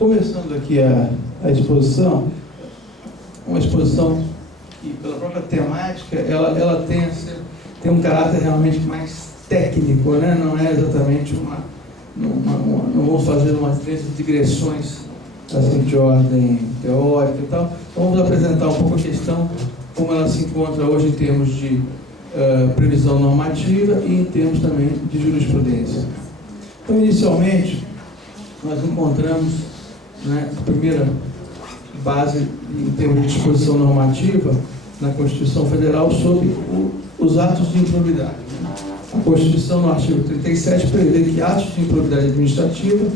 Começando aqui a exposição, uma exposição que, pela própria temática, ela tem um caráter realmente mais técnico, né? Não é exatamente não vamos fazer umas digressões assim, de ordem teórica e tal. Então, vamos apresentar um pouco a questão, como ela se encontra hoje em termos de previsão normativa e em termos também de jurisprudência. Então, inicialmente, nós encontramos, né, a primeira base em termos de disposição normativa na Constituição Federal sobre os atos de improbidade. A Constituição, no artigo 37, prevê que atos de improbidade administrativa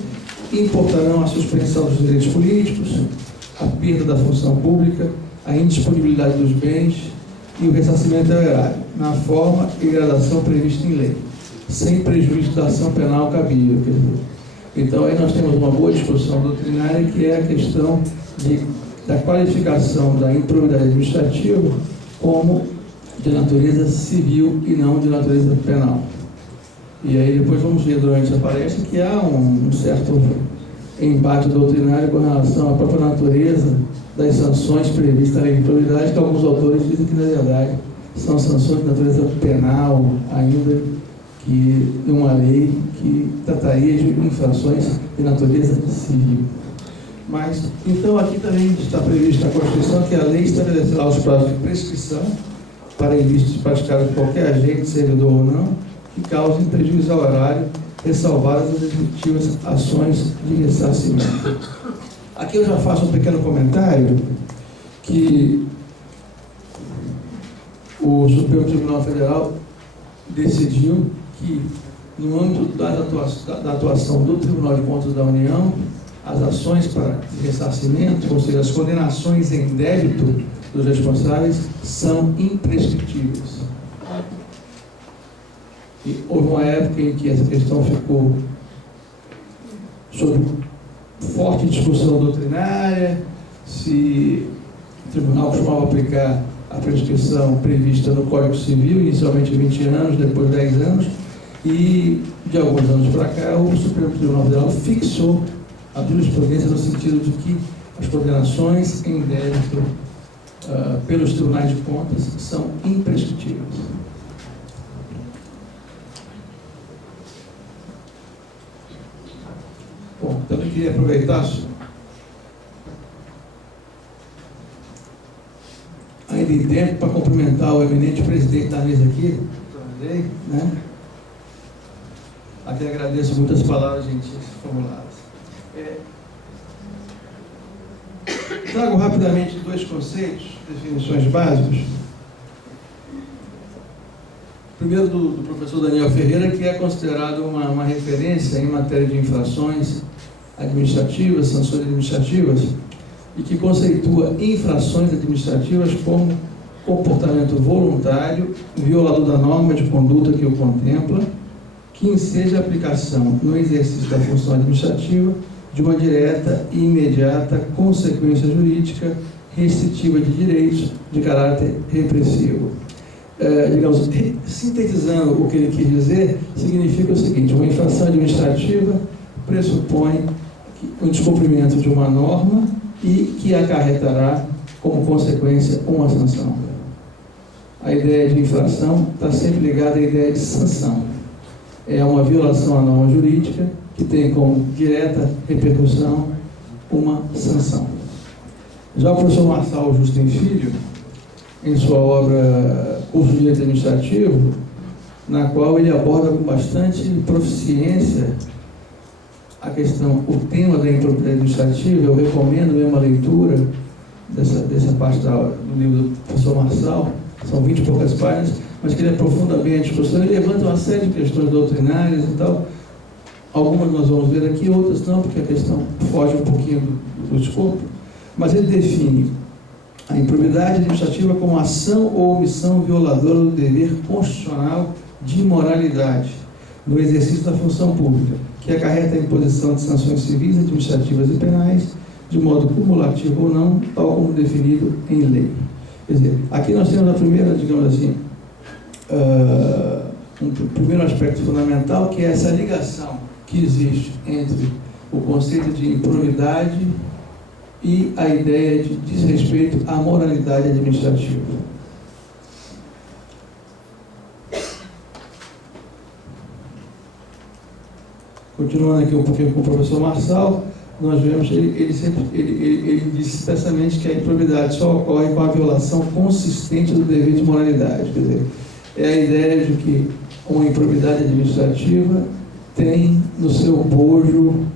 importarão a suspensão dos direitos políticos, a perda da função pública, a indisponibilidade dos bens e o ressarcimento do erário, na forma e gradação prevista em lei, sem prejuízo da ação penal cabível. Então, aí nós temos uma boa disposição doutrinária, que é a questão da qualificação da improbidade administrativa como de natureza civil e não de natureza penal. E aí depois vamos ver durante a palestra que há um certo embate doutrinário com relação à própria natureza das sanções previstas na lei de improbidade, que alguns autores dizem que, na verdade, são sanções de natureza penal ainda, que uma lei que trataria de infrações de natureza civil. Mas, então, aqui também está previsto na Constituição que a lei estabelecerá os prazos de prescrição para ilícitos praticados por qualquer agente, servidor ou não, que causem prejuízo ao erário, ressalvadas as respectivas ações de ressarcimento. Aqui eu já faço um pequeno comentário que o Supremo Tribunal Federal decidiu que, no âmbito da atuação do Tribunal de Contas da União, as ações de ressarcimento, ou seja, as condenações em débito dos responsáveis, são imprescritíveis. E houve uma época em que essa questão ficou sob forte discussão doutrinária, se o tribunal costumava aplicar a prescrição prevista no Código Civil, inicialmente 20 anos, depois 10 anos, e de alguns anos para cá o Supremo Tribunal Federal fixou a jurisprudência no sentido de que as condenações em débito pelos tribunais de contas são imprescritíveis. Bom, também queria aproveitar, ainda em tempo, para cumprimentar o eminente presidente da mesa aqui, né? Até agradeço muitas palavras gentis formuladas. Trago rapidamente dois conceitos, definições básicas. Primeiro do professor Daniel Ferreira, que é considerado uma referência em matéria de infrações administrativas, sanções administrativas, e que conceitua infrações administrativas como comportamento voluntário, violador da norma de conduta que o contempla, que enseja a aplicação no exercício da função administrativa de uma direta e imediata consequência jurídica restritiva de direitos de caráter repressivo. Digamos, sintetizando o que ele quis dizer, significa o seguinte: uma infração administrativa pressupõe o descumprimento de uma norma e que acarretará como consequência uma sanção. A ideia de infração está sempre ligada à ideia de sanção. É uma violação à norma jurídica que tem como direta repercussão uma sanção. Já o professor Marçal Justin Filho, em sua obra Curso de Direito Administrativo, na qual ele aborda com bastante proficiência a questão, o tema da improbidade administrativa. Eu recomendo mesmo a leitura dessa parte do livro do professor Marçal, são 20 e poucas páginas, mas que ele aprofunda bem a discussão e levanta uma série de questões doutrinárias e tal. Algumas nós vamos ver aqui, outras não, porque a questão foge um pouquinho do escopo, mas ele define a improbidade administrativa como ação ou omissão violadora do dever constitucional de moralidade no exercício da função pública, que acarreta a imposição de sanções civis, administrativas e penais, de modo cumulativo ou não, tal como definido em lei. Quer dizer, aqui nós temos a primeira, digamos assim, um primeiro aspecto fundamental, que é essa ligação que existe entre o conceito de improbidade e a ideia de desrespeito à moralidade administrativa. Continuando aqui um pouquinho com o professor Marçal, nós vemos, ele disse expressamente que a improbidade só ocorre com a violação consistente do dever de moralidade. Quer dizer, é a ideia de que uma improbidade administrativa tem no seu bojo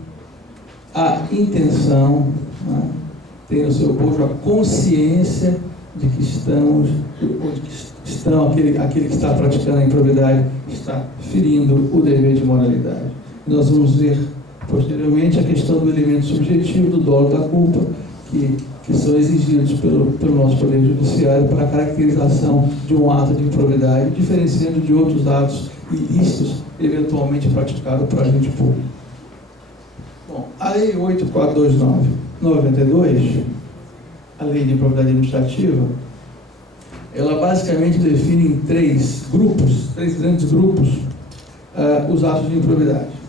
a intenção, né? Tem no seu bojo a consciência de que aquele que está praticando a improbidade está ferindo o dever de moralidade. Nós vamos ver posteriormente a questão do elemento subjetivo, do dolo da culpa, que são exigidos pelo nosso Poder Judiciário para a caracterização de um ato de improbidade, diferenciando de outros atos ilícitos eventualmente praticados por agente público. Bom, a Lei 8.429/92, a Lei de Improbidade Administrativa, ela basicamente define em três grandes grupos, os atos de improbidade.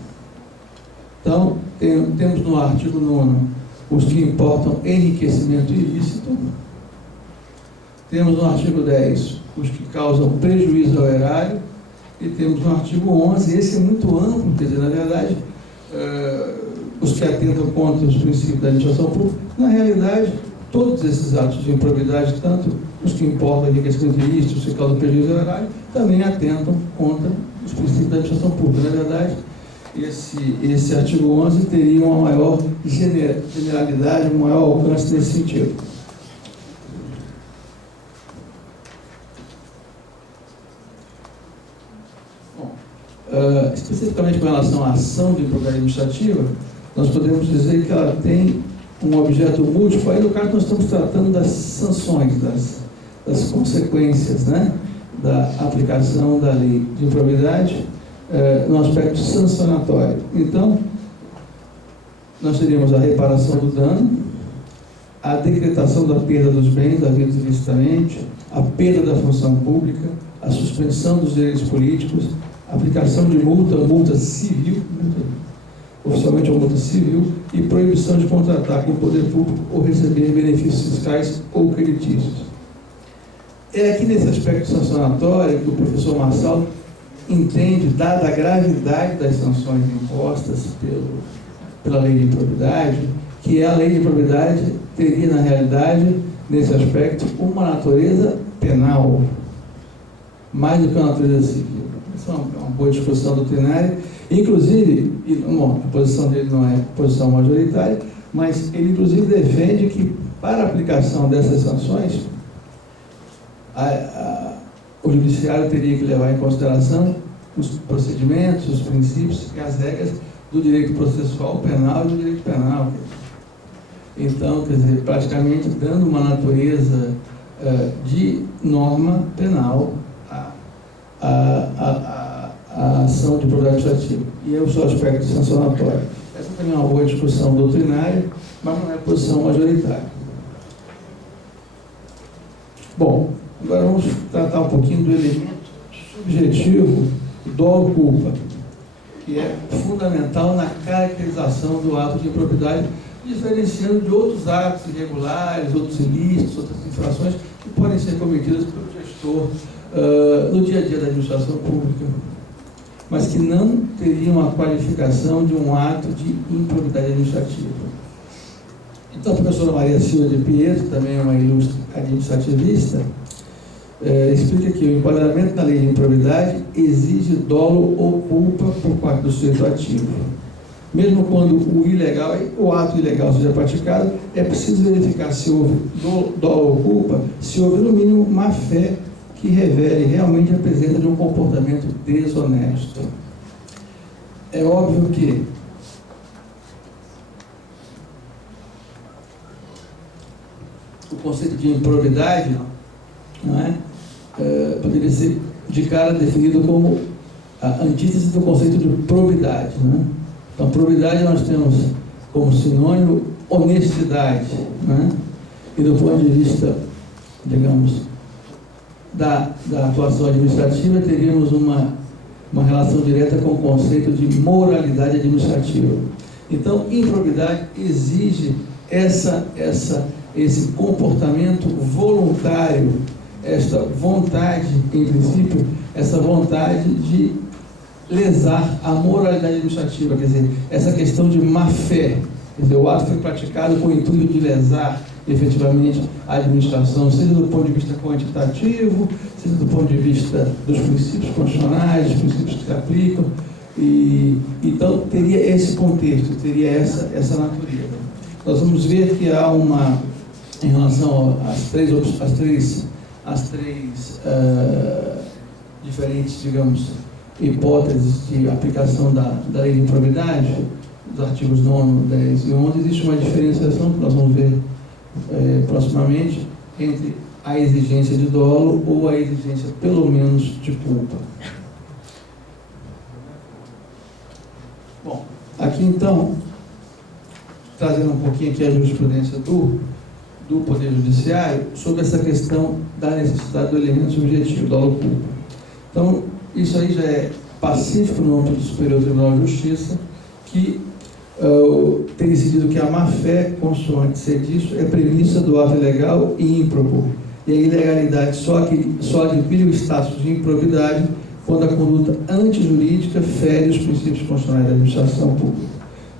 Então, temos no artigo 9º os que importam enriquecimento ilícito. Temos no artigo 10 os que causam prejuízo ao erário. E temos no artigo 11, esse é muito amplo, quer dizer, na verdade, os que atentam contra os princípios da administração pública. Na realidade, todos esses atos de improbidade, tanto os que importam enriquecimento ilícito, os que causam prejuízo ao erário, também atentam contra os princípios da administração pública. Na verdade, esse artigo 11 teria uma maior generalidade, um maior alcance nesse sentido. Bom, especificamente com relação à ação de improbidade administrativa, nós podemos dizer que ela tem um objeto múltiplo. Aí, no caso, nós estamos tratando das sanções, das consequências, né, da aplicação da lei de improbidade, no aspecto sancionatório. Então, nós teríamos a reparação do dano, a decretação da perda dos bens havidos ilicitamente, a perda da função pública, a suspensão dos direitos políticos, a aplicação de multa civil, oficialmente uma multa civil, e proibição de contratar com o poder público ou receber benefícios fiscais ou creditícios. É aqui nesse aspecto sancionatório que o professor Marçal entende, dada a gravidade das sanções impostas pela lei de improbidade, que a lei de improbidade teria, na realidade, nesse aspecto, uma natureza penal, mais do que uma natureza civil. Essa é uma boa discussão doutrinária. Inclusive, a posição dele não é posição majoritária, mas ele, inclusive, defende que, para a aplicação dessas sanções, o judiciário teria que levar em consideração os procedimentos, os princípios e as regras do direito processual penal e do direito penal. Então, quer dizer, praticamente dando uma natureza de norma penal à ação de improbidade administrativa. E é o seu aspecto sancionatório. Essa também é uma boa discussão doutrinária, mas não é posição majoritária. Bom, agora vamos tratar um pouquinho do elemento subjetivo dolo-culpa, que é fundamental na caracterização do ato de improbidade, diferenciando de outros atos irregulares, outros ilícitos, outras infrações que podem ser cometidas pelo gestor no dia a dia da administração pública, mas que não teriam a qualificação de um ato de improbidade administrativa. Então, a professora Maria Silva de Pietro, também é uma ilustre administrativista, explica que o enquadramento da lei de improbidade exige dolo ou culpa por parte do sujeito ativo. Mesmo quando o ato ilegal seja praticado, é preciso verificar se houve dolo ou culpa, se houve no mínimo má fé que revele realmente a presença de um comportamento desonesto. É óbvio que o conceito de improbidade, não é? Poderia ser de cara definido como a antítese do conceito de probidade, né? Então, probidade nós temos como sinônimo honestidade, né? E do ponto de vista, digamos, da atuação administrativa, teríamos uma relação direta com o conceito de moralidade administrativa. Então, improbidade exige esse comportamento voluntário, esta vontade, em princípio, essa vontade de lesar a moralidade administrativa, quer dizer, essa questão de má-fé. Quer dizer, o ato foi praticado com o intuito de lesar efetivamente a administração, seja do ponto de vista quantitativo, seja do ponto de vista dos princípios constitucionais, dos princípios que se aplicam. E então teria esse contexto, teria essa natureza. Nós vamos ver que há uma, em relação às três diferentes, digamos, hipóteses de aplicação da lei de improbidade, dos artigos 9, 10 e 11, existe uma diferenciação que nós vamos ver proximamente entre a exigência de dolo ou a exigência, pelo menos, de culpa. Bom, aqui então, trazendo um pouquinho aqui a jurisprudência do Poder Judiciário sobre essa questão da necessidade do elemento subjetivo, dolo-culpa. Então, isso aí já é pacífico no âmbito do Superior Tribunal de Justiça, que tem decidido que a má-fé, consoante ser disso, é premissa do ato ilegal e ímprobo. E a ilegalidade só adquire o status de improbidade quando a conduta antijurídica fere os princípios constitucionais da administração pública,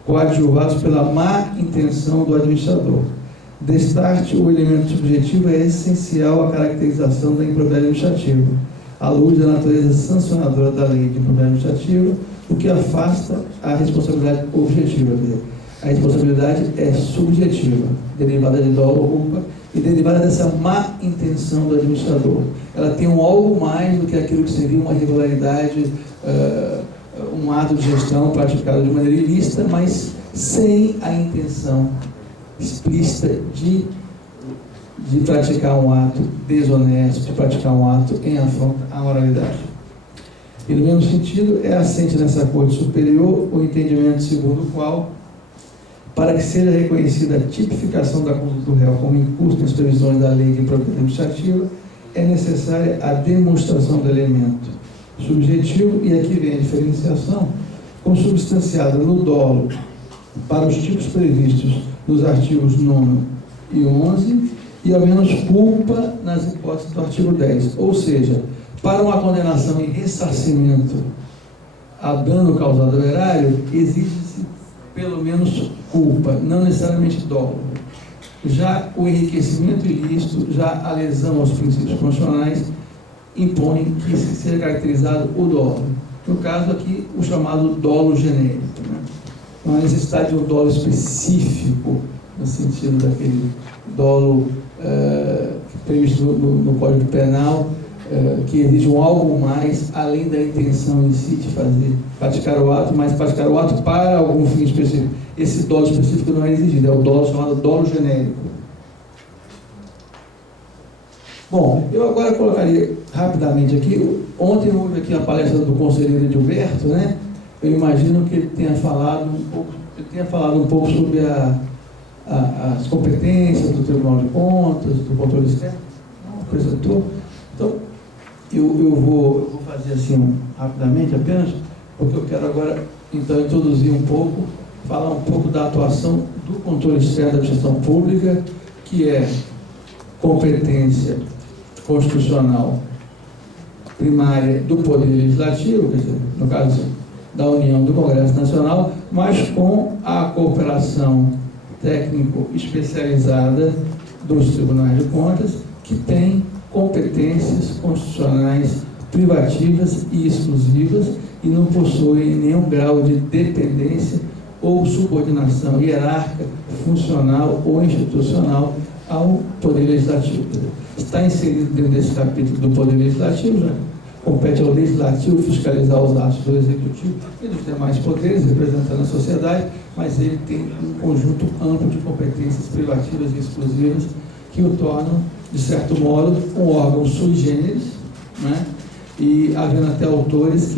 coadjuvados pela má intenção do administrador. Destarte, o elemento subjetivo é essencial à caracterização da improbidade administrativa, à luz da natureza sancionadora da lei de improbidade administrativa, o que afasta a responsabilidade objetiva. Quer dizer, a responsabilidade é subjetiva, derivada de dolo ou culpa, e derivada dessa má intenção do administrador. Ela tem algo mais do que aquilo que seria uma irregularidade, um ato de gestão praticado de maneira ilícita, mas sem a intenção explícita de praticar um ato desonesto, de praticar um ato em afronta à moralidade. E no mesmo sentido, é assente nessa Corte Superior o entendimento segundo o qual, para que seja reconhecida a tipificação da conduta do réu como incurso nas previsões da lei de improbidade administrativa, é necessária a demonstração do elemento subjetivo, e aqui vem a diferenciação, consubstanciada no dolo para os tipos previstos nos artigos 9 e 11, e ao menos culpa nas hipóteses do artigo 10. Ou seja, para uma condenação em ressarcimento a dano causado ao erário, exige-se pelo menos culpa, não necessariamente dolo. Já o enriquecimento ilícito, já a lesão aos princípios constitucionais, impõe que seja caracterizado o dolo. No caso aqui, o chamado dolo genérico. Não há necessidade de um dolo específico, no sentido daquele dolo previsto no Código Penal, que exige um algo mais, além da intenção em si de praticar o ato, mas praticar o ato para algum fim específico. Esse dolo específico não é exigido, é o dolo chamado dolo genérico. Bom, eu agora colocaria rapidamente aqui, ontem houve aqui a palestra do conselheiro Edilberto, né? Eu imagino que ele tenha falado um pouco sobre as competências do Tribunal de Contas, do controle externo, apresentou. Então, eu vou fazer assim rapidamente apenas, porque eu quero agora então introduzir um pouco, falar um pouco da atuação do controle externo da administração pública, que é competência constitucional primária do Poder Legislativo, quer dizer, no caso da União, do Congresso Nacional, mas com a cooperação técnico especializada dos tribunais de contas, que tem competências constitucionais privativas e exclusivas e não possuem nenhum grau de dependência ou subordinação hierárquica, funcional ou institucional ao Poder Legislativo. Está inserido dentro desse capítulo do Poder Legislativo, já compete ao Legislativo fiscalizar os atos do Executivo e dos demais poderes, representando a sociedade, mas ele tem um conjunto amplo de competências privativas e exclusivas que o tornam, de certo modo, um órgão sui generis, né? E havendo até autores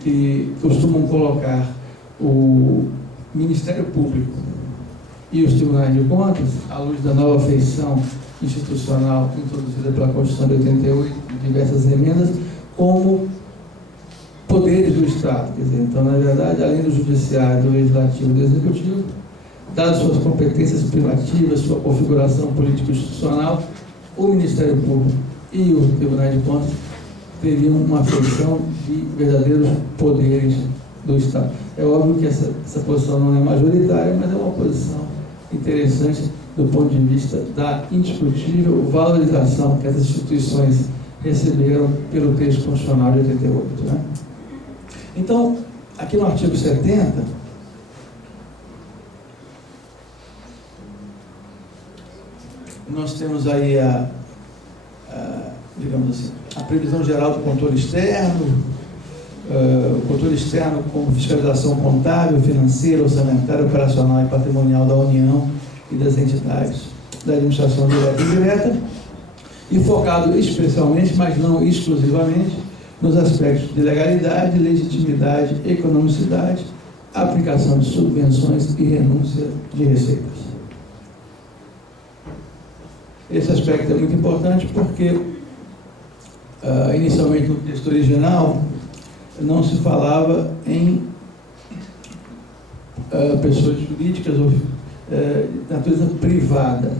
que costumam colocar o Ministério Público e os Tribunais de Contas, à luz da nova feição institucional introduzida pela Constituição de 88 e diversas emendas, como poderes do Estado. Quer dizer, então, na verdade, além do judiciário, do legislativo e do executivo, dadas suas competências privativas, sua configuração político-institucional, o Ministério Público e o Tribunal de Contas teriam uma feição de verdadeiros poderes do Estado. É óbvio que essa posição não é majoritária, mas é uma posição interessante do ponto de vista da indiscutível valorização que as instituições receberam pelo texto constitucional de 88. Né? Então, aqui no artigo 70, nós temos aí digamos assim, a previsão geral do controle externo, o controle externo com fiscalização contábil, financeira, orçamentária, operacional e patrimonial da União e das entidades da administração direta e indireta, e focado especialmente, mas não exclusivamente, nos aspectos de legalidade, legitimidade, economicidade, aplicação de subvenções e renúncia de receitas. Esse aspecto é muito importante porque, inicialmente no texto original, não se falava em pessoas jurídicas ou de natureza privada,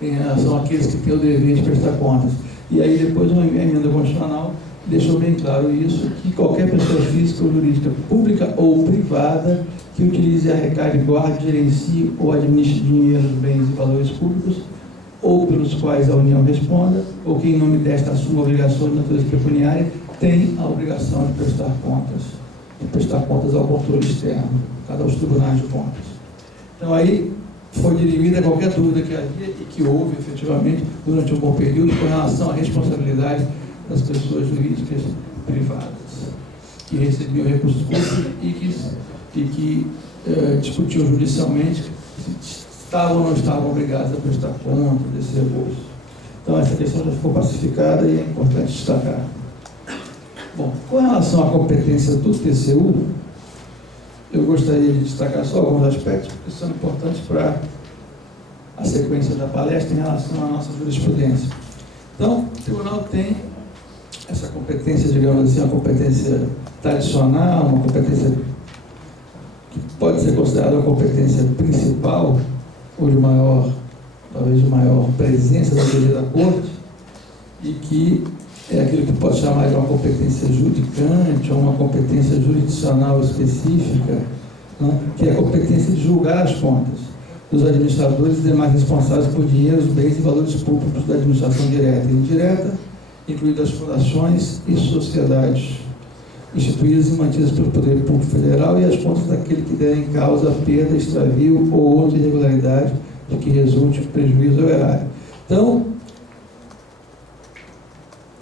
em relação àqueles que têm o dever de prestar contas. E aí depois uma emenda constitucional deixou bem claro isso, que qualquer pessoa física ou jurídica, pública ou privada, que utilize, arrecade, guarde, gerencie ou administre dinheiro, bens e valores públicos, ou pelos quais a União responda, ou que em nome desta assuma obrigações de natureza pecuniária, tem a obrigação de prestar contas ao controle externo, aos tribunais de contas. Então aí foi dirimida qualquer dúvida que havia e que houve efetivamente durante um bom período com relação à responsabilidade das pessoas jurídicas privadas que recebiam recursos públicos e que discutiam judicialmente se estavam ou não estavam obrigados a prestar conta desse recurso. Então essa questão já ficou pacificada e é importante destacar. Bom, com relação à competência do TCU, eu gostaria de destacar só alguns aspectos que são importantes para a sequência da palestra em relação à nossa jurisprudência. Então, o tribunal tem essa competência, digamos assim, uma competência tradicional, uma competência que pode ser considerada uma competência principal, ou de maior, talvez de maior presença da devida corte, e que é aquilo que pode chamar de uma competência judicante ou uma competência jurisdicional específica, né, que é a competência de julgar as contas dos administradores e demais responsáveis por dinheiros, bens e valores públicos da administração direta e indireta, incluídas fundações e sociedades instituídas e mantidas pelo Poder Público Federal, e as contas daquele que der em causa perda, extravio ou outra irregularidade de que resulte prejuízo ao erário. Então,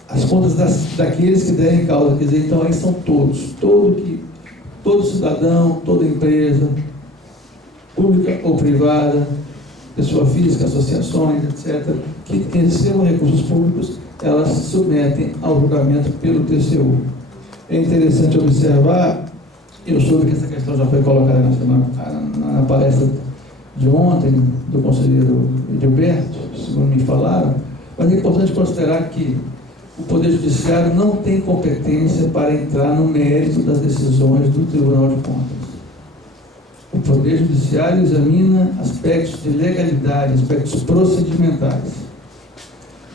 as contas daqueles que derem causa, quer dizer, então aí são todos, todo cidadão, toda empresa, pública ou privada, pessoa física, associações, etc., que recebam recursos públicos, elas se submetem ao julgamento pelo TCU. É interessante observar, eu soube que essa questão já foi colocada na palestra de ontem, do conselheiro Edilberto, segundo me falaram, mas é importante considerar que o Poder Judiciário não tem competência para entrar no mérito das decisões do Tribunal de Contas. O Poder Judiciário examina aspectos de legalidade, aspectos procedimentais.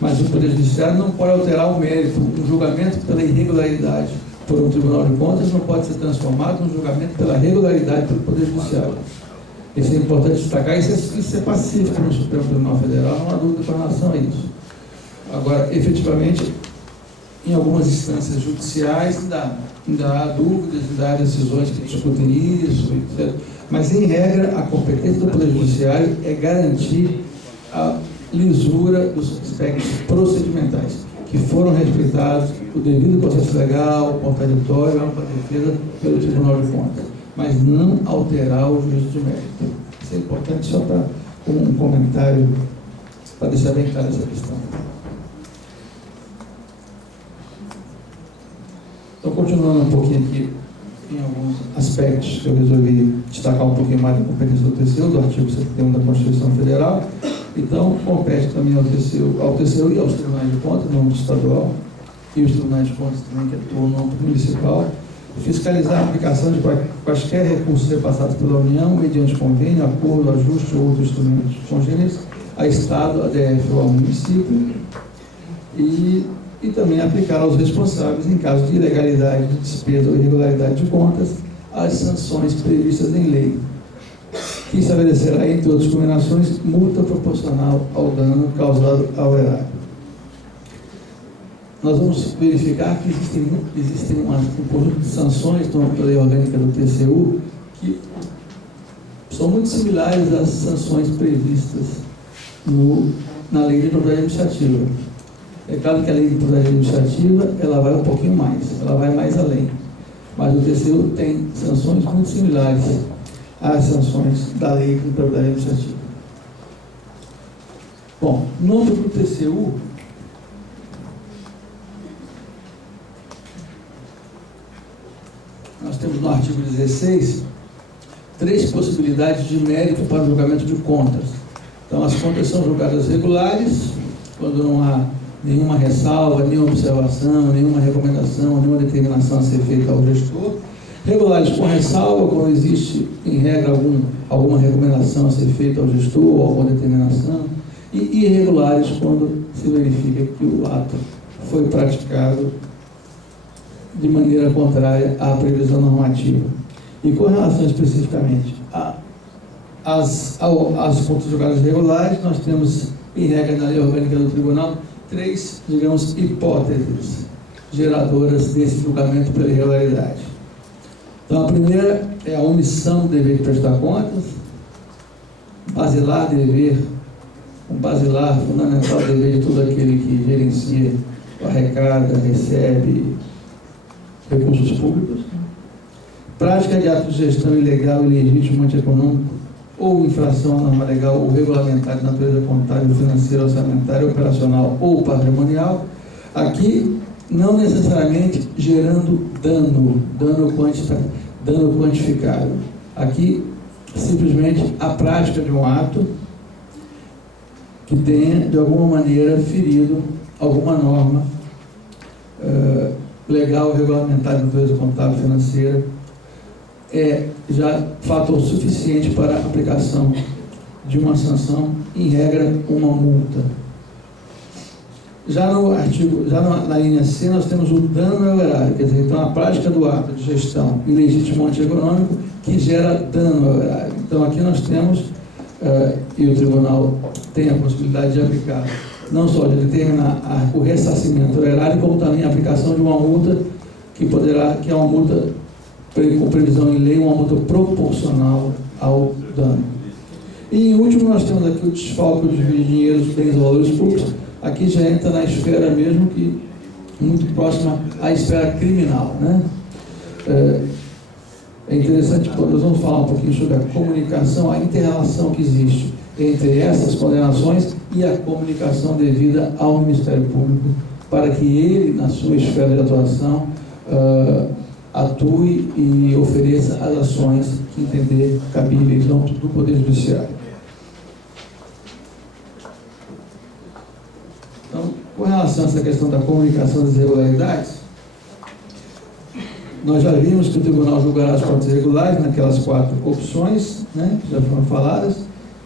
Mas o Poder Judiciário não pode alterar o mérito. Um julgamento pela irregularidade por um Tribunal de Contas não pode ser transformado num julgamento pela regularidade pelo Poder Judiciário. Isso é importante destacar, isso é pacífico no Supremo Tribunal Federal, não há dúvida com relação a isso. Agora, efetivamente, em algumas instâncias judiciais ainda há dúvidas, ainda há decisões que discutem isso, etc. Mas, em regra, a competência do Poder Judiciário é garantir a lisura dos aspectos procedimentais, que foram respeitados o devido processo legal, o contraditório, a ampla defesa pelo Tribunal de Contas, mas não alterar o juízo de mérito. Isso é importante só para um comentário, para deixar bem clara essa questão. Então, continuando um pouquinho aqui em alguns aspectos que eu resolvi destacar um pouquinho mais da competência do TCU, do artigo 71 da Constituição Federal. Então, compete também ao TCU e aos tribunais de contas, no âmbito estadual, e os tribunais de contas também, que atuam no âmbito municipal, fiscalizar a aplicação de quaisquer recursos repassados pela União, mediante convênio, acordo, ajuste ou outros instrumentos congêneres, a Estado, a DF ou ao município, e também aplicar aos responsáveis, em caso de ilegalidade de despesa ou irregularidade de contas, as sanções previstas em lei, que estabelecerá, entre outras combinações, multa proporcional ao dano causado ao erário. Nós vamos verificar que existem um conjunto de sanções na lei orgânica do TCU que são muito similares às sanções previstas na lei de propriedade administrativa. É claro que a lei de propriedade administrativa ela vai um pouquinho mais, ela vai mais além. Mas o TCU tem sanções muito similares às sanções da lei de propriedade administrativa. Bom, no âmbito do TCU, nós temos no artigo 16 3 possibilidades de mérito para o julgamento de contas. Então, as contas são julgadas regulares, quando não há nenhuma ressalva, nenhuma observação, nenhuma recomendação, nenhuma determinação a ser feita ao gestor. Regulares com ressalva, quando existe, em regra, alguma recomendação a ser feita ao gestor, ou alguma determinação. E irregulares, quando se verifica que o ato foi praticado de maneira contrária à previsão normativa. E com relação especificamente às contas julgadas regulares, nós temos, em regra, na lei orgânica do tribunal, 3, digamos, hipóteses geradoras desse julgamento pela irregularidade. Então, a primeira é a omissão do dever de prestar contas, basilar dever, um basilar fundamental dever de todo aquele que gerencia, arrecada, recebe recursos públicos, prática de ato de gestão ilegal, ilegítimo, antieconômico, ou infração à norma legal ou regulamentar de natureza contábil, financeira, orçamentária, operacional ou patrimonial, aqui não necessariamente gerando dano quantificado. Aqui, simplesmente, a prática de um ato que tenha, de alguma maneira, ferido alguma norma legal, regulamentar de natureza contábil, financeira, é já fator suficiente para a aplicação de uma sanção, em regra, uma multa. Já na linha C, nós temos o dano ao erário, quer dizer, então a prática do ato de gestão ilegítimo antieconômico que gera dano ao erário. Então aqui nós temos, e o tribunal tem a possibilidade de aplicar, não só de determinar o ressarcimento ao erário, como também a aplicação de uma multa que é uma multa com previsão em lei, uma multa proporcional ao dano. E, em último, nós temos aqui o desfalque de dinheiros, bens ou valores públicos. Aqui já entra na esfera mesmo que muito próxima à esfera criminal, né? É interessante quando nós vamos falar um pouquinho sobre a comunicação, a inter-relação que existe entre essas condenações e a comunicação devida ao Ministério Público, para que ele, na sua esfera de atuação, atue e ofereça as ações que entender cabíveis no âmbito do Poder Judiciário. Então, com relação a essa questão da comunicação das irregularidades, nós já vimos que o tribunal julgará as contas irregulares naquelas 4 opções, né, que já foram faladas,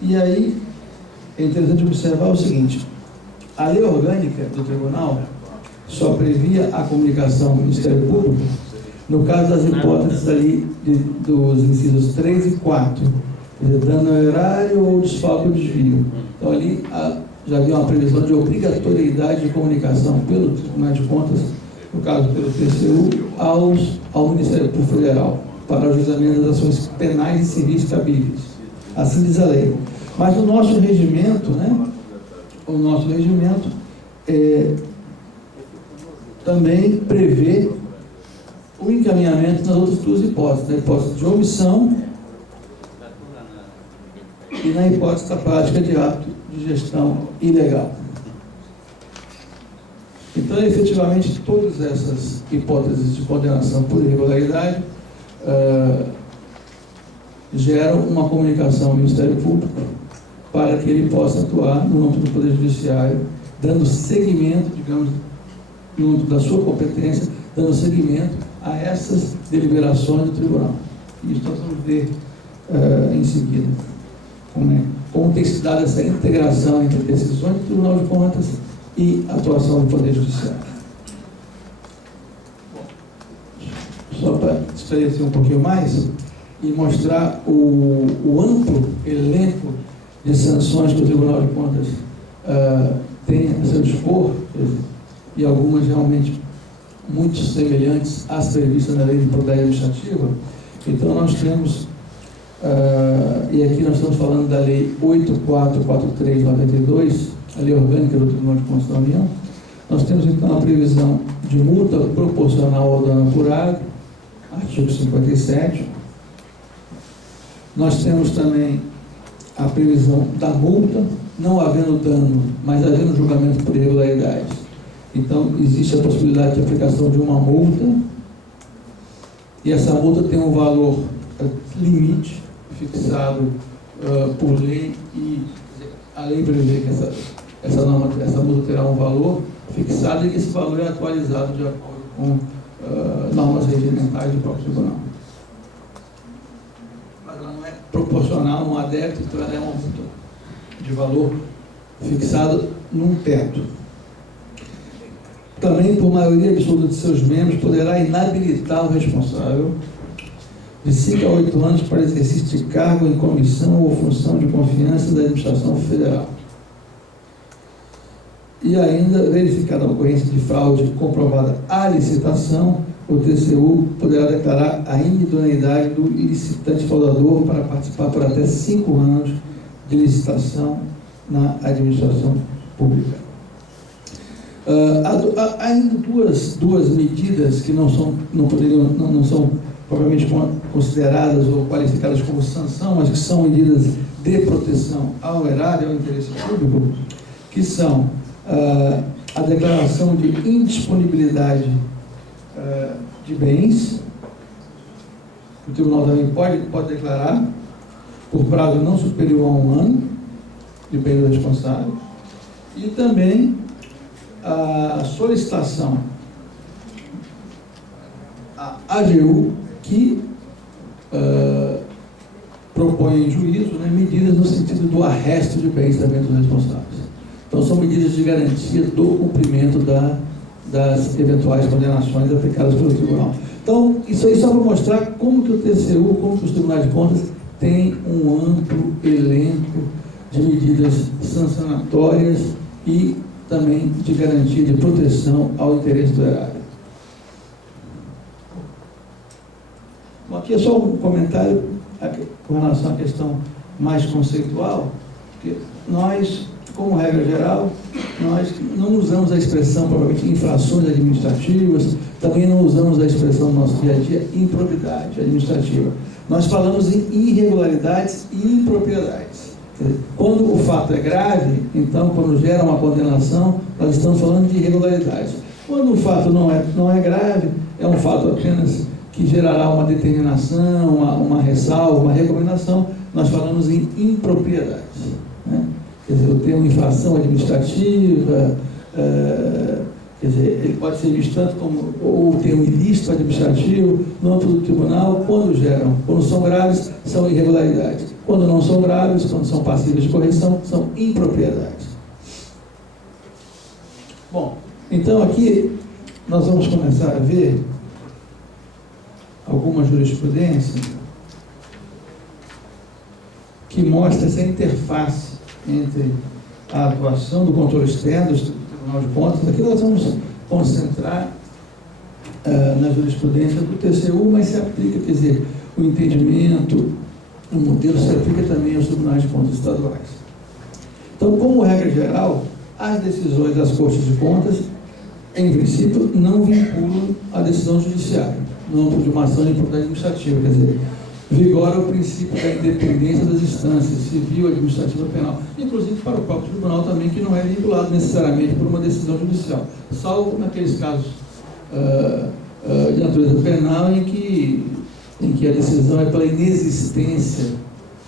e aí é interessante observar o seguinte: a lei orgânica do tribunal só previa a comunicação do Ministério Público no caso das hipóteses ali dos incisos 3 e 4, quer dizer, dano ao erário ou desfalque ou desvio. Então ali já havia uma previsão de obrigatoriedade de comunicação pelo Tribunal de Contas, no caso pelo TCU, ao Ministério Público Federal, para o julgamento das ações penais e civis cabíveis. Assim diz a lei. Mas o nosso regimento, né, também prevê o encaminhamento nas outras 2 hipóteses, na hipótese de omissão e na hipótese da prática de ato de gestão ilegal. Então, efetivamente, todas essas hipóteses de condenação por irregularidade geram uma comunicação ao Ministério Público para que ele possa atuar no âmbito do Poder Judiciário, dando seguimento, digamos, da sua competência, dando seguimento a essas deliberações do tribunal. E isso nós vamos ver em seguida, como tem se dado essa integração entre decisões do Tribunal de Contas e atuação do Poder Judiciário. Bom, só para esclarecer um pouquinho mais e mostrar o amplo elenco de sanções que o Tribunal de Contas tem a seu dispor, e algumas realmente muito semelhantes às previstas na Lei de Improbidade Administrativa. Então, nós temos, e aqui nós estamos falando da Lei 8443/92, a Lei Orgânica do Tribunal de Contas da União. Nós temos, então, a previsão de multa proporcional ao dano apurado, artigo 57. Nós temos também a previsão da multa, não havendo dano, mas havendo julgamento por irregularidades. Então, existe a possibilidade de aplicação de uma multa, e essa multa tem um valor limite, fixado por lei, e a lei prevê que essa multa terá um valor fixado e que esse valor é atualizado de acordo com normas regimentais do próprio tribunal. Mas ela não é proporcional a um adepto, então ela é uma multa de valor fixado num teto. Também, por maioria absoluta de seus membros, poderá inabilitar o responsável de 5 a 8 anos para exercício de cargo em comissão ou função de confiança da administração federal. E ainda, verificada a ocorrência de fraude comprovada à licitação, o TCU poderá declarar a inidoneidade do licitante fraudador para participar por até 5 anos de licitação na administração pública. Há ainda duas medidas que não são propriamente consideradas ou qualificadas como sanção, mas que são medidas de proteção ao erário, ao interesse público, que são a declaração de indisponibilidade de bens. O tribunal também pode declarar por prazo não superior a 1 ano, de bens do responsável, e também a solicitação à AGU que propõe em juízo, medidas no sentido do arresto de bens também dos responsáveis. Então, são medidas de garantia do cumprimento das eventuais condenações aplicadas pelo tribunal. Então, isso aí só para mostrar como que o TCU, como que os tribunais de contas têm um amplo elenco de medidas sancionatórias e também de garantia de proteção ao interesse do erário. Bom, aqui é só um comentário com relação à questão mais conceitual, que nós, como regra geral, nós não usamos a expressão, provavelmente, infrações administrativas, também não usamos a expressão no nosso dia a dia, improbidade administrativa. Nós falamos em irregularidades e impropriedades. Quando o fato é grave, então, quando gera uma condenação, nós estamos falando de irregularidades. Quando o fato não é grave, é um fato apenas que gerará uma determinação, uma ressalva, uma recomendação, nós falamos em impropriedades. Quer dizer, o termo infração administrativa, quer dizer, ele pode ser visto tanto como o termo ilícito administrativo no âmbito do tribunal, quando são graves, são irregularidades. Quando não são graves, quando são passíveis de correção, são impropriedades. Bom, então aqui nós vamos começar a ver alguma jurisprudência que mostra essa interface entre a atuação do controle externo do Tribunal de Contas. Aqui nós vamos concentrar na jurisprudência do TCU, mas se aplica, quer dizer, o entendimento, o modelo se aplica também aos tribunais de contas estaduais. Então, como regra geral, as decisões das Cortes de Contas, em princípio, não vinculam a decisão judiciária, no âmbito de uma ação de improbidade administrativa, quer dizer, vigora o princípio da independência das instâncias civil, administrativa e penal, inclusive para o próprio tribunal também, que não é vinculado necessariamente por uma decisão judicial, salvo naqueles casos de natureza penal em que a decisão é pela inexistência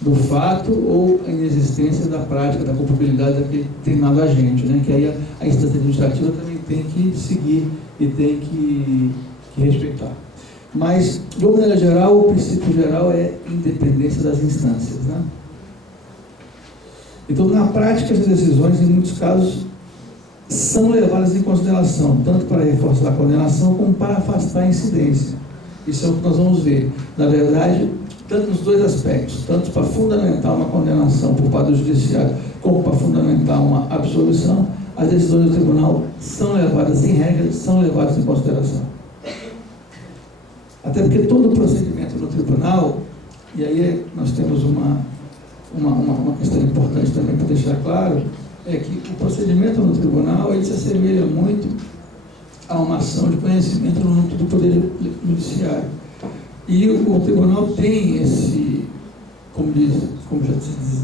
do fato ou a inexistência da prática, da culpabilidade daquele determinado agente, que aí a instância administrativa também tem que seguir e tem que respeitar. Mas, de uma maneira geral, o princípio geral é independência das instâncias, né? Então, na prática, as decisões, em muitos casos, são levadas em consideração, tanto para reforçar a condenação, como para afastar a incidência. Isso é o que nós vamos ver. Na verdade, tanto nos dois aspectos, tanto para fundamentar uma condenação por parte do judiciário, como para fundamentar uma absolvição, as decisões do tribunal são levadas, em regra, são levadas em consideração. Até porque todo o procedimento no tribunal, e aí nós temos uma questão importante também para deixar claro, é que o procedimento no tribunal ele se assemelha muito a uma ação de conhecimento no âmbito do Poder Judiciário. E o tribunal tem esse, como já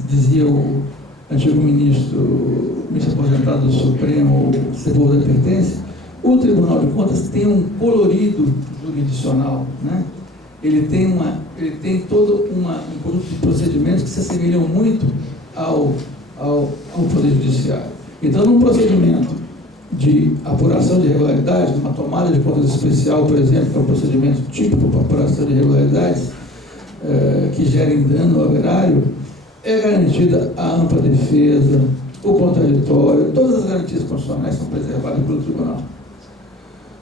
dizia o antigo ministro aposentado do Supremo, Sepúlveda Pertence, o Tribunal de Contas tem um colorido jurisdicional, né? Ele tem todo um conjunto de procedimentos que se assemelham muito ao Poder Judiciário. Então, num procedimento de apuração de irregularidades, numa tomada de contas especial, por exemplo, que é um procedimento típico para apuração de irregularidades, que gerem dano ao erário, é garantida a ampla defesa, o contraditório, todas as garantias constitucionais são preservadas pelo tribunal,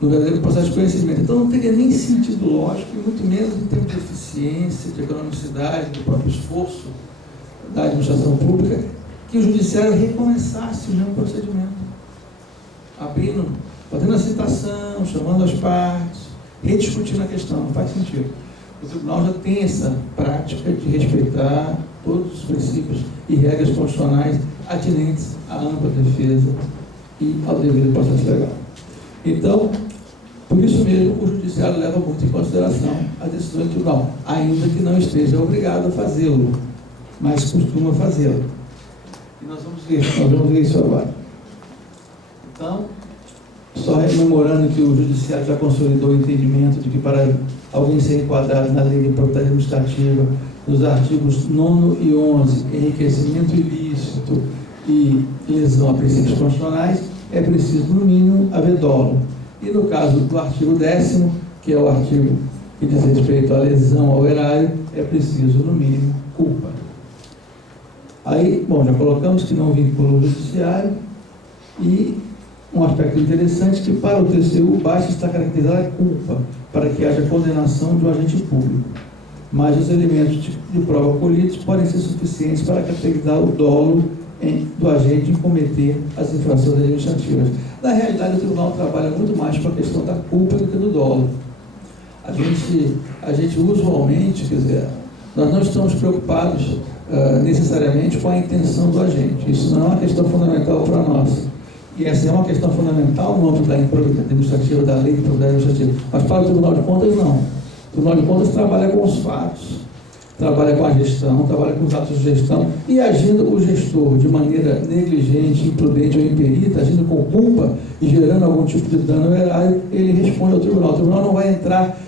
no verdadeiro processo de conhecimento. Então não teria nem sentido lógico, e muito menos em termos de eficiência, de economicidade, do próprio esforço da administração pública, que o judiciário recomeçasse o mesmo procedimento, abrindo, fazendo a citação, chamando as partes, rediscutindo a questão. Não faz sentido. O tribunal já tem essa prática de respeitar todos os princípios e regras constitucionais atinentes à ampla defesa e ao devido processo legal. Então, por isso mesmo, o judiciário leva muito em consideração a decisão do tribunal, ainda que não esteja obrigado a fazê-lo, mas costuma fazê-lo. E nós vamos ver isso agora. Então, só rememorando que o judiciário já consolidou o entendimento de que para alguém ser enquadrado na lei de improbidade administrativa, nos artigos 9 e 11, enriquecimento ilícito e lesão a princípios constitucionais, é preciso, no mínimo, haver dolo. E no caso do artigo 10º, que é o artigo que diz respeito à lesão ao erário, é preciso, no mínimo, culpa. Aí, bom, já colocamos que não vincula o judiciário, e um aspecto interessante que para o TCU basta estar caracterizada a culpa para que haja condenação de um agente público. Mas os elementos de prova colhidos podem ser suficientes para caracterizar o dolo do agente em cometer as infrações administrativas. Na realidade, o tribunal trabalha muito mais com a questão da culpa do que do dolo. A gente usualmente, quer dizer, nós não estamos preocupados necessariamente com a intenção do agente. Isso não é uma questão fundamental para nós. E essa é uma questão fundamental no âmbito da improbidade administrativa, da lei de improbidade administrativa. Mas para o Tribunal de Contas, não. O Tribunal de Contas trabalha com os fatos, trabalha com a gestão, trabalha com os atos de gestão, e agindo o gestor de maneira negligente, imprudente ou imperita, agindo com culpa e gerando algum tipo de dano ao erário, ele responde ao tribunal. O tribunal não vai entrar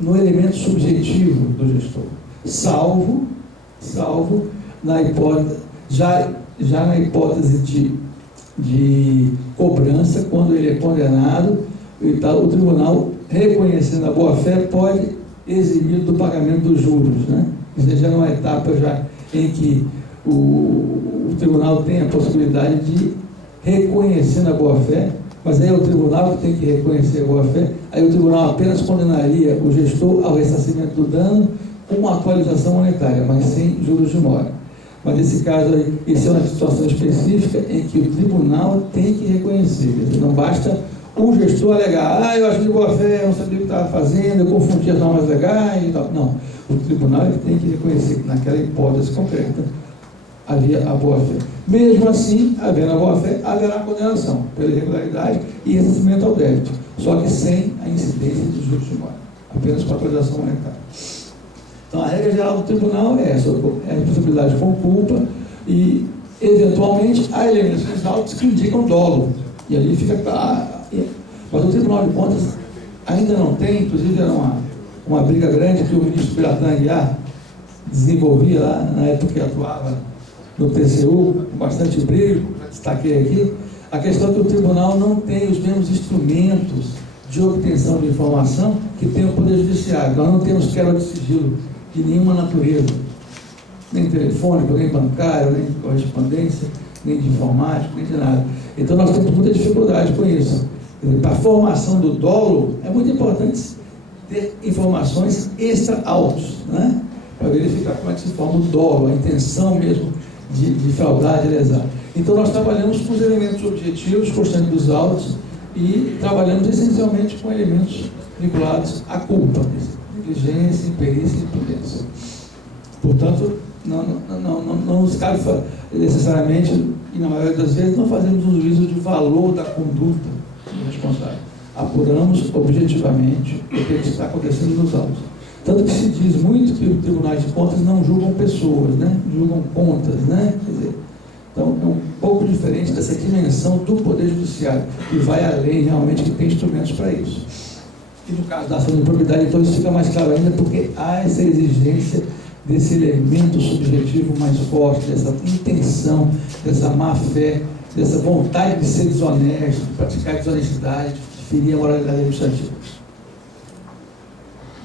no elemento subjetivo do gestor, salvo na hipótese, já na hipótese de cobrança, quando ele é condenado, e tal, o tribunal, reconhecendo a boa-fé, pode eximir do pagamento dos juros, né? Ou seja, numa etapa já em que o tribunal tem a possibilidade de reconhecer a boa-fé, mas aí é o tribunal que tem que reconhecer a boa-fé, aí o tribunal apenas condenaria o gestor ao ressarcimento do dano com uma atualização monetária, mas sem juros de mora. Mas nesse caso aí, isso é uma situação específica em que o tribunal tem que reconhecer. Quer dizer, não basta o gestor alegar, eu acho de boa fé, eu não sabia o que estava fazendo, eu confundi as normas legais e tal. Não, o tribunal ele tem que reconhecer que naquela hipótese concreta havia a boa fé. Mesmo assim, havendo a boa fé, haverá condenação pela irregularidade e ressarcimento ao débito, só que sem a incidência dos juros de mora, apenas com a atualização monetária. Então, a regra geral do tribunal é essa, é a responsabilidade com culpa e, eventualmente, há elementos autos que indicam dolo. E ali fica claro. Mas o Tribunal de Contas ainda não tem, inclusive era uma briga grande que o ministro Bertrand Aguiar desenvolvia lá, na época que atuava no TCU, com bastante brilho, destaquei aqui. A questão é que o tribunal não tem os mesmos instrumentos de obtenção de informação que tem o Poder Judiciário. Nós não temos quebra de sigilo de nenhuma natureza, nem telefônico, nem bancário, nem de correspondência, nem de informática, nem de nada. Então nós temos muita dificuldade com isso. Para a formação do dolo, é muito importante ter informações extra-autos, né? Para verificar como é que se forma o dolo, a intenção mesmo de fraudar, de lesar. Então nós trabalhamos com os elementos objetivos constantes dos autos e trabalhamos essencialmente com elementos vinculados à culpa, negligência, imperícia e imprudência. Portanto, não nos cabe necessariamente, e na maioria das vezes, não fazemos um juízo de valor da conduta do responsável. Apuramos objetivamente o que está acontecendo nos autos. Tanto que se diz muito que os tribunais de contas não julgam pessoas, né? Julgam contas, né? Quer dizer, então é um pouco diferente dessa dimensão do Poder Judiciário, que vai além realmente, que tem instrumentos para isso. E no caso da ação de improbidade, então isso fica mais claro ainda, porque há essa exigência desse elemento subjetivo mais forte, dessa intenção, dessa má-fé, dessa vontade de ser desonesto, de praticar desonestidade, de ferir a moralidade administrativa.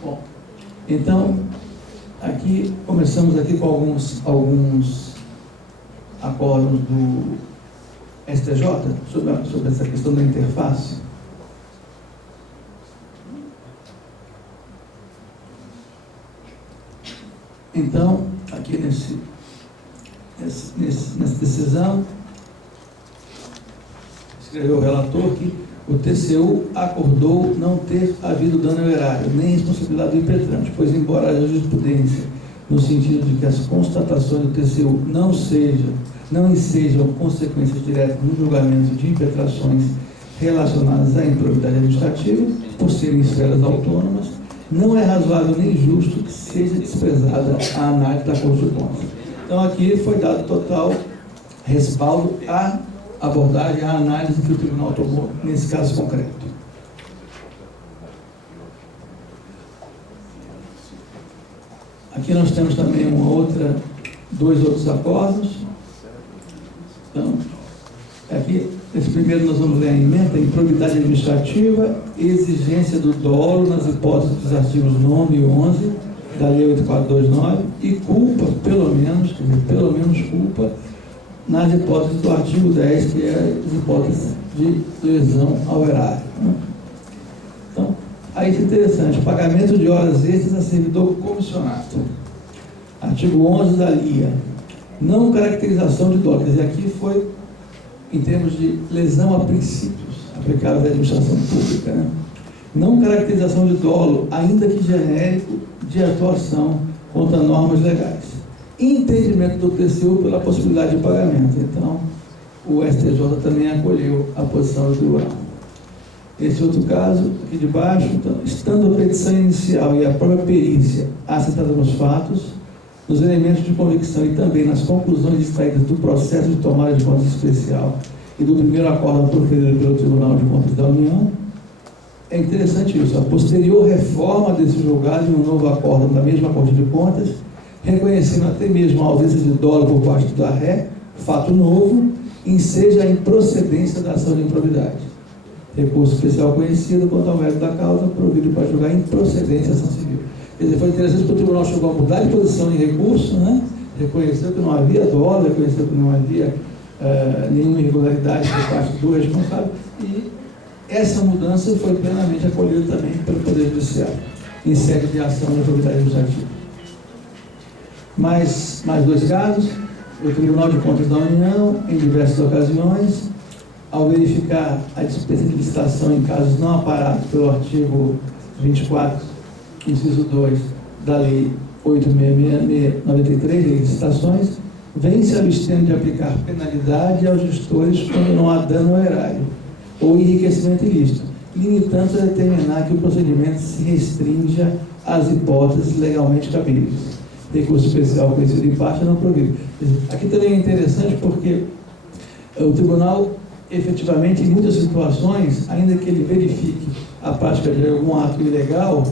Bom, então, aqui, começamos aqui com alguns acordos do STJ sobre essa questão da interface. Então, aqui nessa decisão, escreveu o relator que o TCU acordou não ter havido dano ao erário, nem responsabilidade do impetrante, pois, embora haja jurisprudência no sentido de que as constatações do TCU não ensejam consequências diretas no julgamento de impetrações relacionadas à improbidade administrativa, por serem esferas autônomas, não é razoável nem justo que seja desprezada a análise da Corte de Contas. Então, aqui foi dado total respaldo à abordagem, à análise que o tribunal tomou nesse caso concreto. Aqui nós temos também dois outros acordos. Então, aqui, esse primeiro nós vamos ler a emenda: improbidade administrativa, exigência do dolo nas hipóteses dos artigos 9 e 11 da Lei 8429 e culpa, pelo menos culpa, nas hipóteses do artigo 10, que é as hipóteses de lesão ao erário. Então, aí isso é interessante: pagamento de horas extras a servidor comissionado. Artigo 11 da LIA. Não caracterização de dolo. Quer dizer, aqui foi em termos de lesão a princípios aplicáveis à administração pública, né? Não caracterização de dolo, ainda que genérico, de atuação contra normas legais. Entendimento do TCU pela possibilidade de pagamento. Então, o STJ também acolheu a posição do tribunal. Esse outro caso, aqui de baixo, então, estando a petição inicial e a própria perícia assentada nos fatos, nos elementos de convicção e também nas conclusões extraídas do processo de tomada de contas especial e do primeiro acordo proferido pelo Tribunal de Contas da União, é interessante isso. A posterior reforma desse julgado em um novo acordo da mesma Corte de Contas, reconhecendo até mesmo a ausência de dolo por parte da ré, fato novo, enseja a improcedência da ação de improbidade. Recurso especial conhecido quanto ao mérito da causa, provido para julgar a improcedência da ação civil. Quer dizer, foi interessante que o tribunal chegou a mudar de posição em recurso, né? Reconheceu que não havia dolo, reconheceu que não havia nenhuma irregularidade por parte do responsável, e essa mudança foi plenamente acolhida também pelo Poder Judiciário, em sede de ação de improbidade administrativa. Mais dois casos: o Tribunal de Contas da União, em diversas ocasiões, ao verificar a dispensa de licitação em casos não aparados pelo artigo 24, inciso 2 da Lei 8.693, Lei de Licitações, vem se abstendo de aplicar penalidade aos gestores quando não há dano ao erário ou enriquecimento ilícito, limitando-se a determinar que o procedimento se restrinja às hipóteses legalmente cabíveis. Recurso especial conhecido em parte não provido. Aqui também é interessante porque o tribunal, efetivamente, em muitas situações, ainda que ele verifique a prática de algum ato ilegal,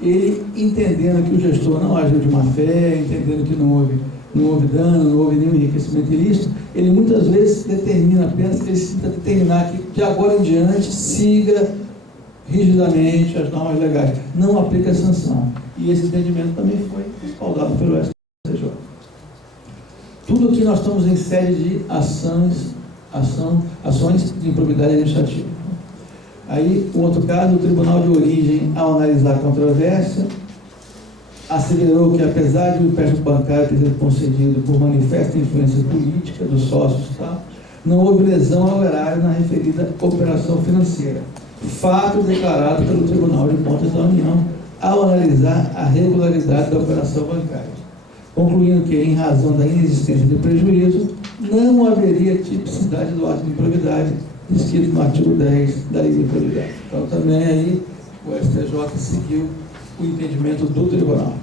ele, entendendo que o gestor não agiu de má fé, entendendo que não houve não houve dano, não houve nenhum enriquecimento ilícito, ele muitas vezes determina apenas que ele precisa determinar que de agora em diante siga rigidamente as normas legais, não aplica sanção. E esse entendimento também foi respaldado pelo STJ. Tudo aqui nós estamos em série de ações de improbidade administrativa. Aí, o outro caso, o Tribunal de Origem, ao analisar a controvérsia, asseverou que, apesar de o empréstimo bancário ter sido concedido por manifesta influência política dos sócios e tal, não houve lesão ao erário na referida operação financeira, fato declarado pelo Tribunal de Contas da União ao analisar a regularidade da operação bancária, concluindo que, em razão da inexistência de prejuízo, não haveria tipicidade do ato de improbidade descrito no artigo 10 da Lei de Improbidade. Então, também aí o STJ seguiu o entendimento do Tribunal.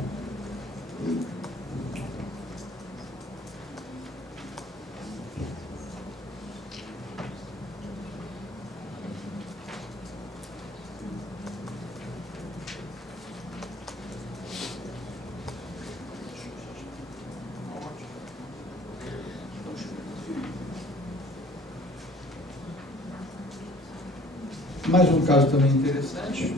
Mais um caso também interessante.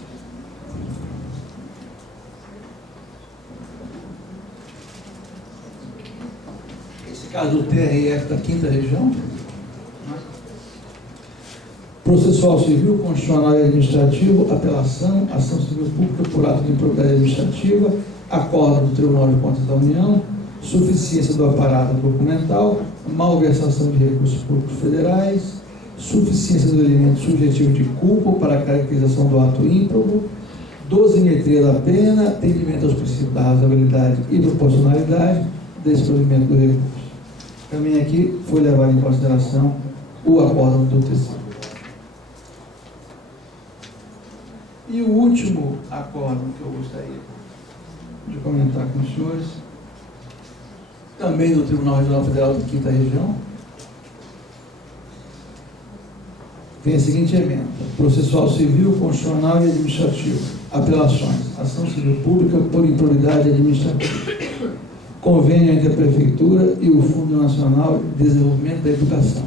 Esse caso do TRF da 5ª Região. Processual civil, constitucional e administrativo, apelação, ação civil pública por ato de improbidade administrativa, acordo do Tribunal de Contas da União, suficiência do aparato documental, malversação de recursos públicos federais, suficiência do elemento subjetivo de culpa para a caracterização do ato ímprobo, dosimetria da pena, atendimento aos princípios da razoabilidade e proporcionalidade, desprovimento do recurso. Também aqui foi levado em consideração o acórdão do TC. E o último acórdão que eu gostaria de comentar com os senhores, também do Tribunal Regional Federal da 5ª Região, tem a seguinte emenda: processual civil, constitucional e administrativo, apelações, ação civil pública por improbidade administrativa, convênio entre a Prefeitura e o Fundo Nacional de Desenvolvimento da Educação,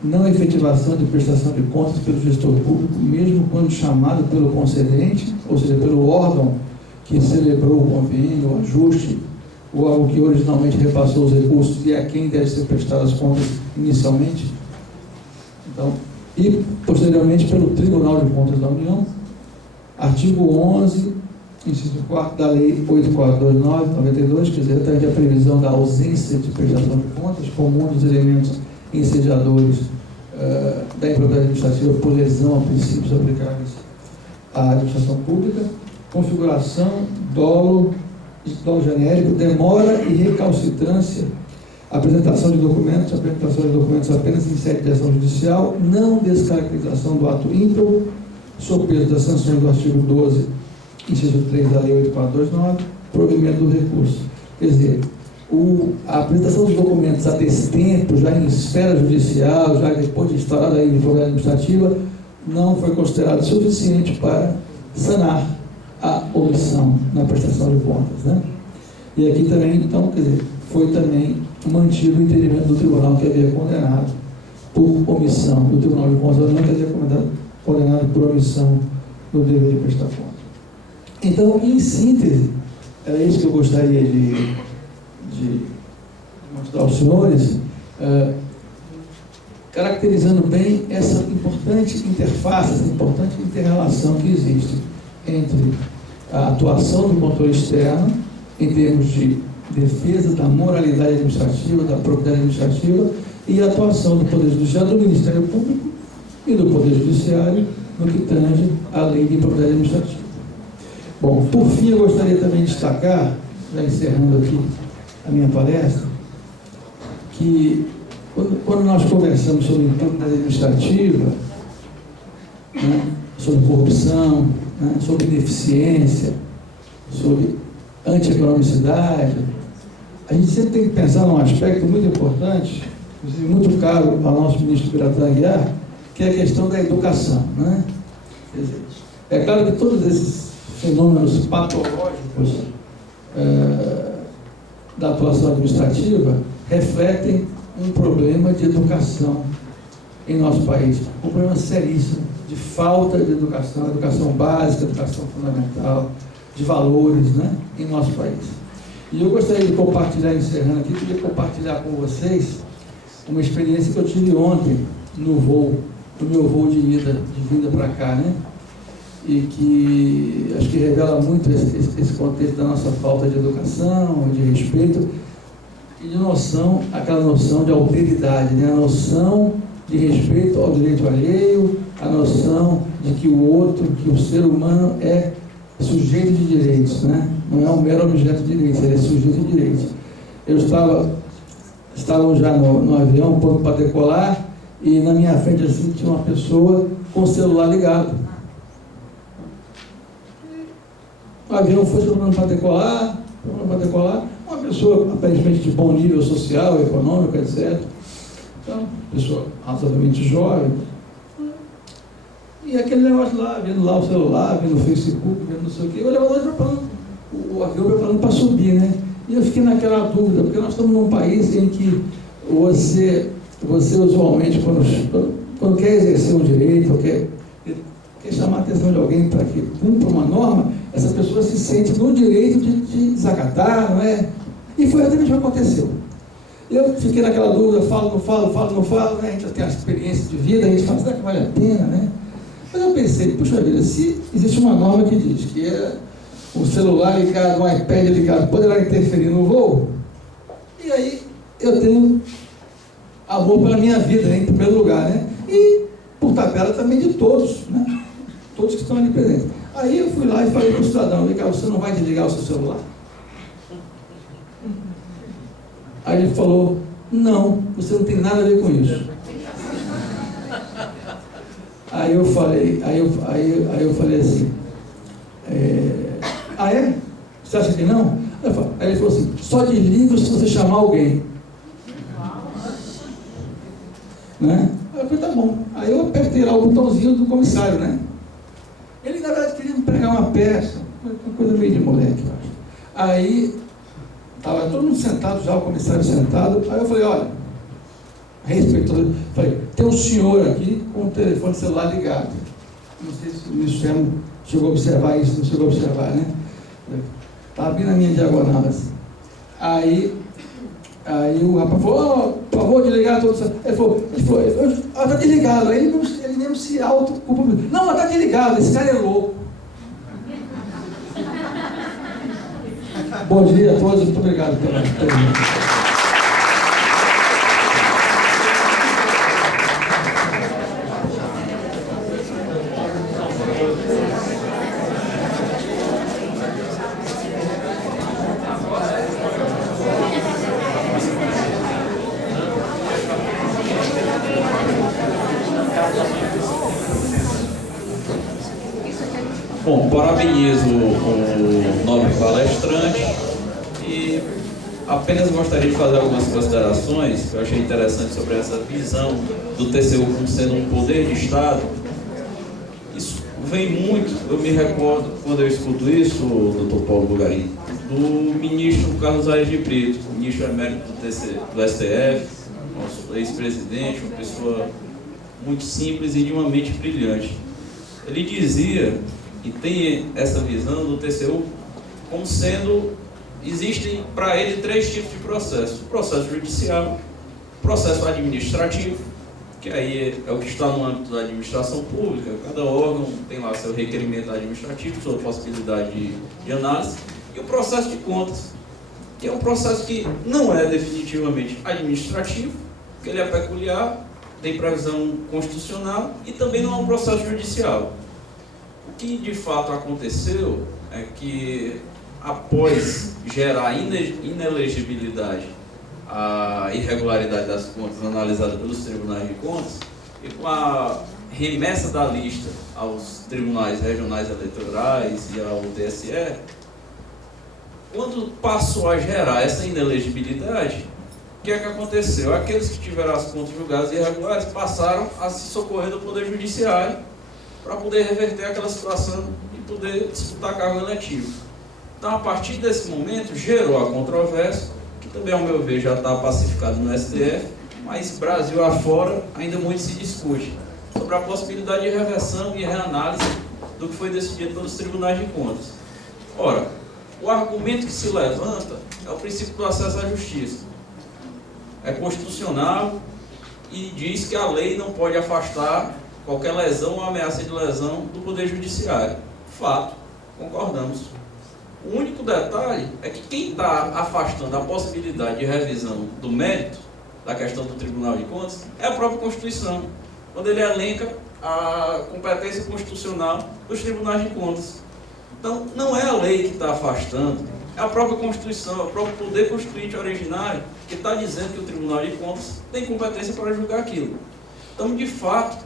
não efetivação de prestação de contas pelo gestor público, mesmo quando chamado pelo concedente, ou seja, pelo órgão que celebrou o convênio, o ajuste, ou algo que originalmente repassou os recursos e a quem deve ser prestadas as contas inicialmente. Então, e posteriormente pelo Tribunal de Contas da União, artigo 11, inciso 4 da Lei 8429/92, quer dizer, até a previsão da ausência de prestação de contas como um dos elementos ensejadores da improbidade administrativa por lesão a princípios aplicáveis à administração pública, configuração, dolo genérico, demora e recalcitrância, apresentação de documentos apenas em sede de ação judicial, não descaracterização do ato ímprobo, sob peso das sanções do artigo 12, inciso 3 da Lei 8429, provimento do recurso. Quer dizer, a apresentação dos documentos a destempo, já em esfera judicial, já depois de instaurada a improbidade administrativa, não foi considerado suficiente para sanar a omissão na prestação de contas, né? E aqui também, então, quer dizer, foi também mantido o entendimento do tribunal que havia condenado por omissão, do Tribunal de Contas não que havia condenado por omissão do dever de prestar contas. Então, em síntese, era isso que eu gostaria de mostrar aos senhores, caracterizando bem essa importante interface, essa importante inter-relação que existe entre a atuação do controle externo, em termos de defesa da moralidade administrativa, da propriedade administrativa, e a atuação do Poder Judiciário, do Ministério Público e do Poder Judiciário no que tange à lei de propriedade administrativa. Bom, por fim, eu gostaria também de destacar, já encerrando aqui a minha palestra, que quando nós conversamos sobre improbidade administrativa, né, sobre corrupção, né, sobre ineficiência, sobre antieconomicidade, a gente sempre tem que pensar num aspecto muito importante, inclusive muito caro ao nosso ministro Biratan Aguiar, que é a questão da educação, né? Quer dizer, é claro que todos esses fenômenos patológicos da atuação administrativa refletem um problema de educação em nosso país. Um problema seríssimo de falta de educação básica, educação fundamental, de valores, né, em nosso país. E eu gostaria de compartilhar, encerrando aqui, queria compartilhar com vocês uma experiência que eu tive ontem no meu voo de vinda para cá, né? E que acho que revela muito esse contexto da nossa falta de educação, de respeito e de noção, aquela noção de alteridade, né? A noção de respeito ao direito alheio, a noção de que o outro, que o ser humano é sujeito de direitos, né? Não é um mero objeto de direitos, ele é sujeito de direitos. Estávamos já no avião, um pouco para decolar, e na minha frente assim tinha uma pessoa com o celular ligado. O avião foi para decolar, uma pessoa aparentemente de bom nível social, econômico, etc. Então, pessoa razoavelmente jovem. E aquele negócio lá, vendo lá o celular, vendo o Facebook, vendo não sei o quê, eu olhava lá o avião preparando para subir, né? E eu fiquei naquela dúvida, porque nós estamos num país em que você usualmente, quando quer exercer um direito, ou quer chamar a atenção de alguém para que cumpra uma norma, essa pessoa se sente no direito de desacatar, não é? E foi exatamente o que aconteceu. Eu fiquei naquela dúvida, falo, não falo, né? A gente já tem a experiência de vida, a gente fala, será que vale a pena, né? Mas eu pensei, puxa vida, se existe uma norma que diz que o celular ligado, o iPad ligado, poderá interferir no voo, e aí eu tenho amor pela minha vida, né, em primeiro lugar, né? E, por tabela, também de todos, né? Todos que estão ali presentes. Aí eu fui lá e falei para o cidadão, Ricardo, você não vai desligar o seu celular? Aí ele falou, não, você não tem nada a ver com isso. Aí eu falei assim, ah é? Você acha que não? Aí ele falou assim, só desliga se você chamar alguém. Né? Aí eu falei, tá bom. Aí eu apertei lá o botãozinho do comissário, né? Ele, na verdade, queria me pregar uma peça, uma coisa meio de moleque, eu acho. Aí, estava todo mundo sentado já, o comissário sentado. Aí eu falei, olha, respeitoso, falei, tem um senhor aqui com o telefone celular ligado. Não sei se o ministro chegou a observar isso, não chegou a observar, né? Estava bem na minha diagonal, assim. Aí o rapaz falou, por favor, desligar todos. Ele falou, está desligado. Aí ele mesmo se autoculpa. Não, mas está desligado, esse cara é louco. Bom dia a todos, muito obrigado pela pergunta. Bom, parabenizo o nobre palestrante e apenas gostaria de fazer algumas considerações que eu achei interessante sobre essa visão do TCU como sendo um poder de Estado. Isso vem muito, eu me recordo, quando eu escuto isso, Dr. Paulo Bugarim, do ministro Carlos Aires de Brito, ministro emérito do STF, nosso ex-presidente, uma pessoa muito simples e de uma mente brilhante. Ele dizia, e tem essa visão do TCU como sendo, existem para ele 3 tipos de processo: processo judicial, processo administrativo, que aí é o que está no âmbito da administração pública, cada órgão tem lá seu requerimento administrativo, sua possibilidade de análise, e o processo de contas, que é um processo que não é definitivamente administrativo, que ele é peculiar, tem previsão constitucional e também não é um processo judicial. O que de fato aconteceu é que, após gerar inelegibilidade a irregularidade das contas analisada pelos tribunais de contas, e com a remessa da lista aos tribunais regionais eleitorais e ao TSE, quando passou a gerar essa inelegibilidade, o que é que aconteceu? Aqueles que tiveram as contas julgadas irregulares passaram a se socorrer do Poder Judiciário para poder reverter aquela situação e poder disputar cargo eletivo. Então, a partir desse momento, gerou a controvérsia que também, ao meu ver, já está pacificado no STF, mas Brasil afora ainda muito se discute sobre a possibilidade de reversão e reanálise do que foi decidido pelos tribunais de contas. Ora, o argumento que se levanta é o princípio do acesso à justiça. É constitucional e diz que a lei não pode afastar qualquer lesão ou ameaça de lesão do Poder Judiciário. Fato, concordamos. O único detalhe é que quem está afastando a possibilidade de revisão do mérito da questão do Tribunal de Contas é a própria Constituição, quando ele elenca a competência constitucional dos Tribunais de Contas. Então, não é a lei que está afastando, é a própria Constituição, é o próprio poder constituinte originário que está dizendo que o Tribunal de Contas tem competência para julgar aquilo. Então, de fato,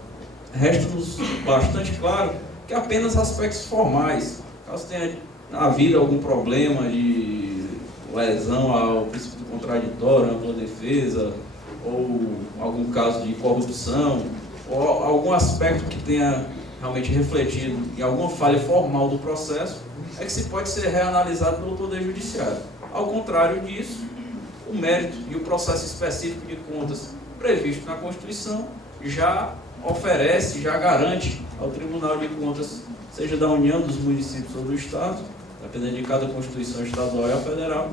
resta-nos bastante claro que apenas aspectos formais, caso tenha havido algum problema de lesão ao princípio do contraditório, ampla defesa, ou algum caso de corrupção, ou algum aspecto que tenha realmente refletido em alguma falha formal do processo, é que se pode ser reanalisado pelo Poder Judiciário. Ao contrário disso, o mérito e o processo específico de contas previsto na Constituição já oferece, já garante ao Tribunal de Contas, seja da União, dos municípios ou do Estado, dependendo de cada Constituição estadual e a federal,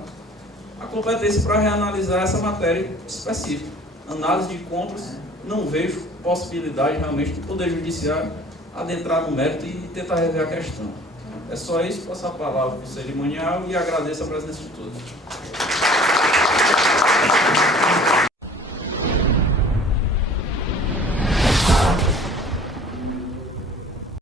a competência para reanalisar essa matéria específica. Análise de contas, não vejo possibilidade realmente do Poder Judiciário adentrar no mérito e tentar rever a questão. É só isso, passo a palavra para o cerimonial e agradeço a presença de todos.